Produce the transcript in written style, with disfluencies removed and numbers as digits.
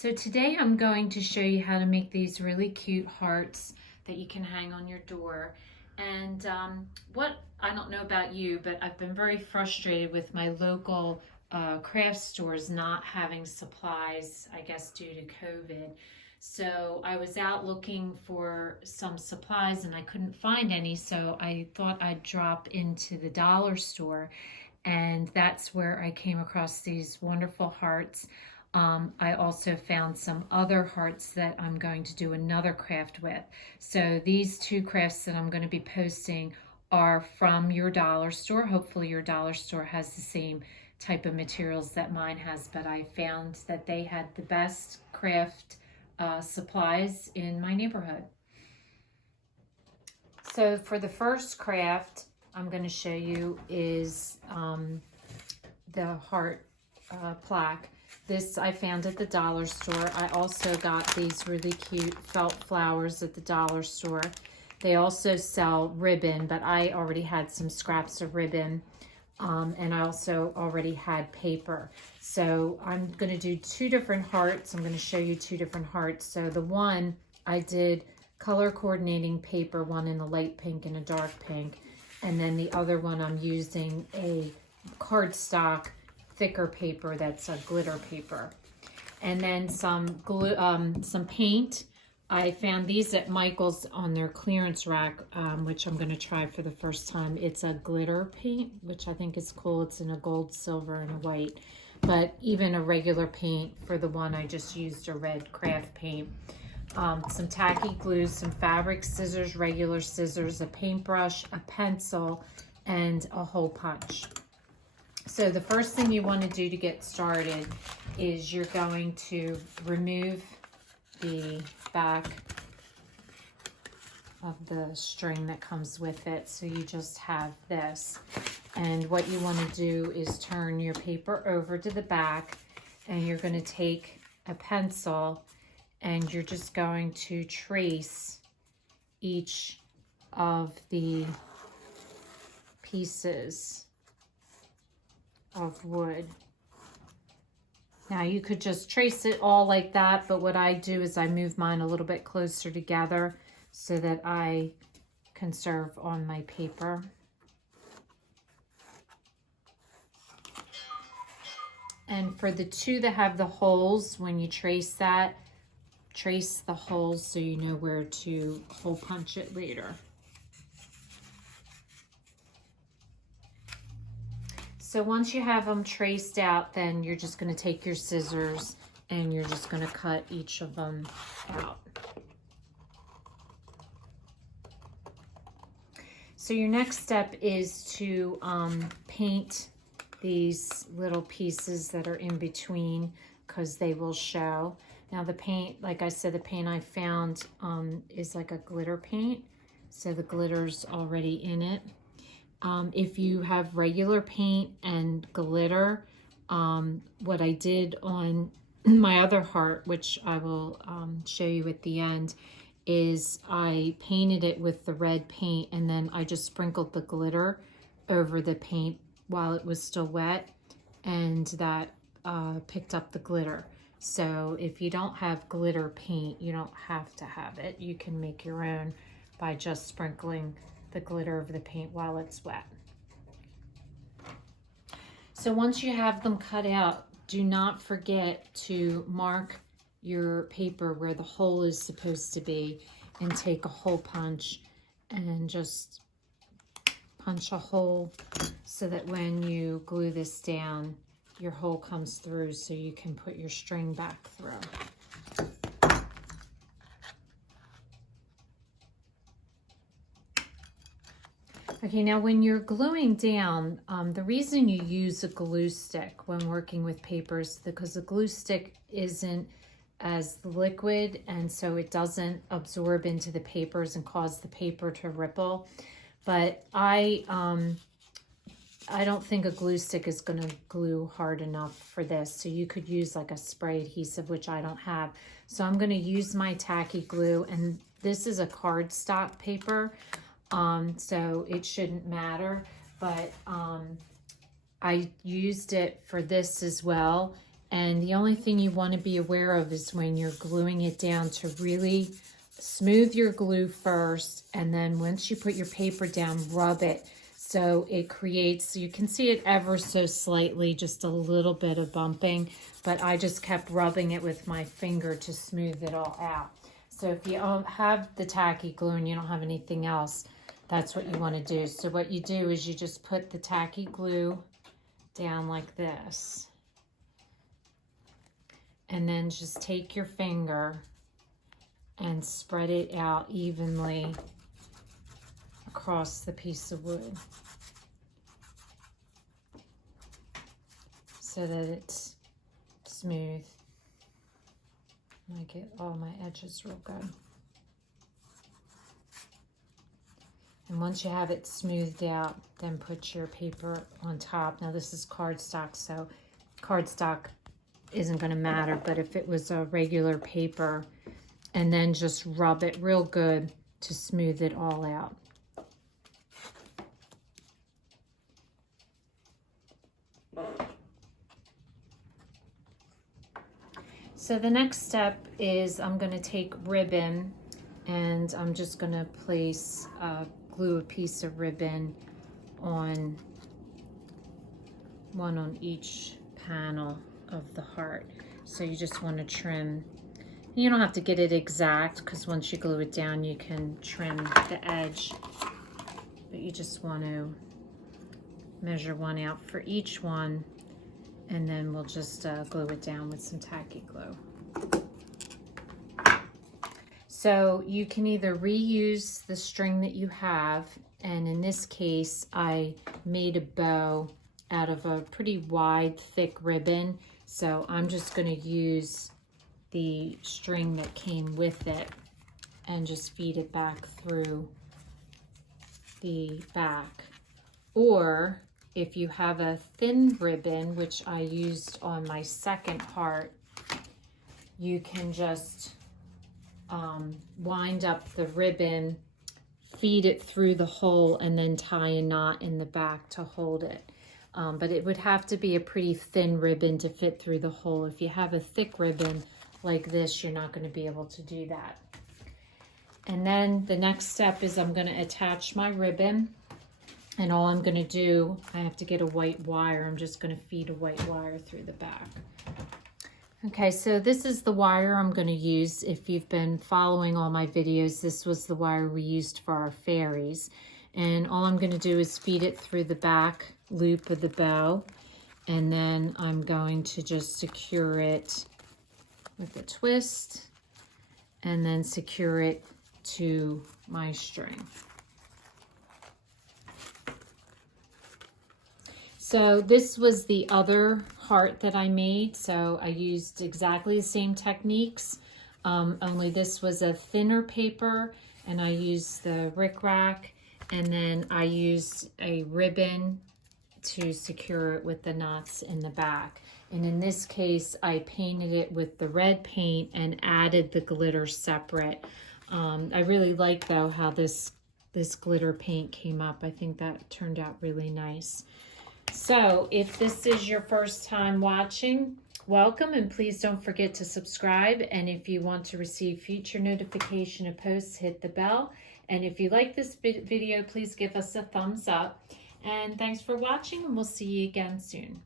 So today I'm going to show you how to make these really cute hearts that you can hang on your door. And I don't know about you, but I've been very frustrated with my local craft stores not having supplies, I guess due to COVID. So I was out looking for some supplies and I couldn't find any, so I thought I'd drop into the dollar store, and that's where I came across these wonderful hearts. I also found some other hearts that I'm going to do another craft with. So these two crafts that I'm going to be posting are from your dollar store. Hopefully your dollar store has the same type of materials that mine has, but I found that they had the best craft supplies in my neighborhood. So for the first craft I'm going to show you is the heart plaque. This I found at the dollar store. I also got these really cute felt flowers at the dollar store. They also sell ribbon, but I already had some scraps of ribbon, and I also already had paper. So I'm going to do two different hearts. I'm going to show you two different hearts. So the one I did color coordinating paper, one in a light pink and a dark pink, and then the other one I'm using a cardstock thicker paper that's a glitter paper, and then some glue, some paint. I found these at Michael's on their clearance rack, which I'm going to try for the first time. It's a glitter paint, which I think is cool. It's in a gold, silver, and a white, but even a regular paint for the one I just used, a red craft paint. Some tacky glue, some fabric scissors, regular scissors, a paintbrush, a pencil, and a hole punch. So the first thing you want to do to get started is you're going to remove the back of the string that comes with it. So you just have this. And what you want to do is turn your paper over to the back, and you're going to take a pencil and you're just going to trace each of the pieces of wood. Now you could just trace it all like that, but what I do is I move mine a little bit closer together so that I can serve on my paper. And for the two that have the holes, when you trace that, trace the holes so you know where to hole punch it later. So once you have them traced out, then you're just going to take your scissors and you're just going to cut each of them out. So your next step is to paint these little pieces that are in between, because they will show. Now the paint, like I said, the paint I found is like a glitter paint, so the glitter's already in it. If you have regular paint and glitter, what I did on my other heart, which I will show you at the end, is I painted it with the red paint, and then I just sprinkled the glitter over the paint while it was still wet, and that picked up the glitter. So if you don't have glitter paint, you don't have to have it. You can make your own by just sprinkling the glitter over the paint while it's wet. So once you have them cut out, do not forget to mark your paper where the hole is supposed to be, and take a hole punch and just punch a hole so that when you glue this down, your hole comes through so you can put your string back through. Okay, now when you're gluing down, the reason you use a glue stick when working with papers, because the glue stick isn't as liquid, and so it doesn't absorb into the papers and cause the paper to ripple. But I don't think a glue stick is going to glue hard enough for this, so you could use like a spray adhesive, which I don't have. So I'm going to use my tacky glue, and this is a cardstock paper. So it shouldn't matter, but I used it for this as well, And the only thing you want to be aware of is when you're gluing it down to really smooth your glue first, and then once you put your paper down, rub it so it creates, you can see it ever so slightly, just a little bit of bumping, but I just kept rubbing it with my finger to smooth it all out. So if you don't have the tacky glue and you don't have anything else, that's what you want to do. So what you do is you just put the tacky glue down like this, and then just take your finger and spread it out evenly across the piece of wood so that it's smooth. I get all my edges real good. And once you have it smoothed out, then put your paper on top. Now this is cardstock, so cardstock isn't going to matter, but if it was a regular paper, and then just rub it real good to smooth it all out. So the next step is I'm going to take ribbon, and I'm just going to place, glue a piece of ribbon on one on each panel of the heart. So you just want to trim. You don't have to get it exact, because once you glue it down you can trim the edge, but you just want to measure one out for each one, and then we'll just glue it down with some tacky glue. So you can either reuse the string that you have, and in this case I made a bow out of a pretty wide thick ribbon, so I'm just going to use the string that came with it and just feed it back through the back. Or if you have a thin ribbon, which I used on my second heart, you can just wind up the ribbon, feed it through the hole, and then tie a knot in the back to hold it. But it would have to be a pretty thin ribbon to fit through the hole. If you have a thick ribbon like this, you're not going to be able to do that. And then the next step is I'm going to attach my ribbon, and all I'm going to do, I have to get a white wire. I'm just going to feed a white wire through the back. Okay, so this is the wire I'm going to use. If you've been following all my videos, this was the wire we used for our fairies. And all I'm going to do is feed it through the back loop of the bow, and then I'm going to just secure it with a twist, and then secure it to my string. So this was the other heart that I made, so I used exactly the same techniques, only this was a thinner paper, and I used the rickrack, and then I used a ribbon to secure it with the knots in the back. And in this case, I painted it with the red paint and added the glitter separate. I really like, though, how this glitter paint came up. I think that turned out really nice. So if this is your first time watching, welcome, and please don't forget to subscribe. And if you want to receive future notification of posts, hit the bell. And if you like this video, please give us a thumbs up. And thanks for watching, and we'll see you again soon.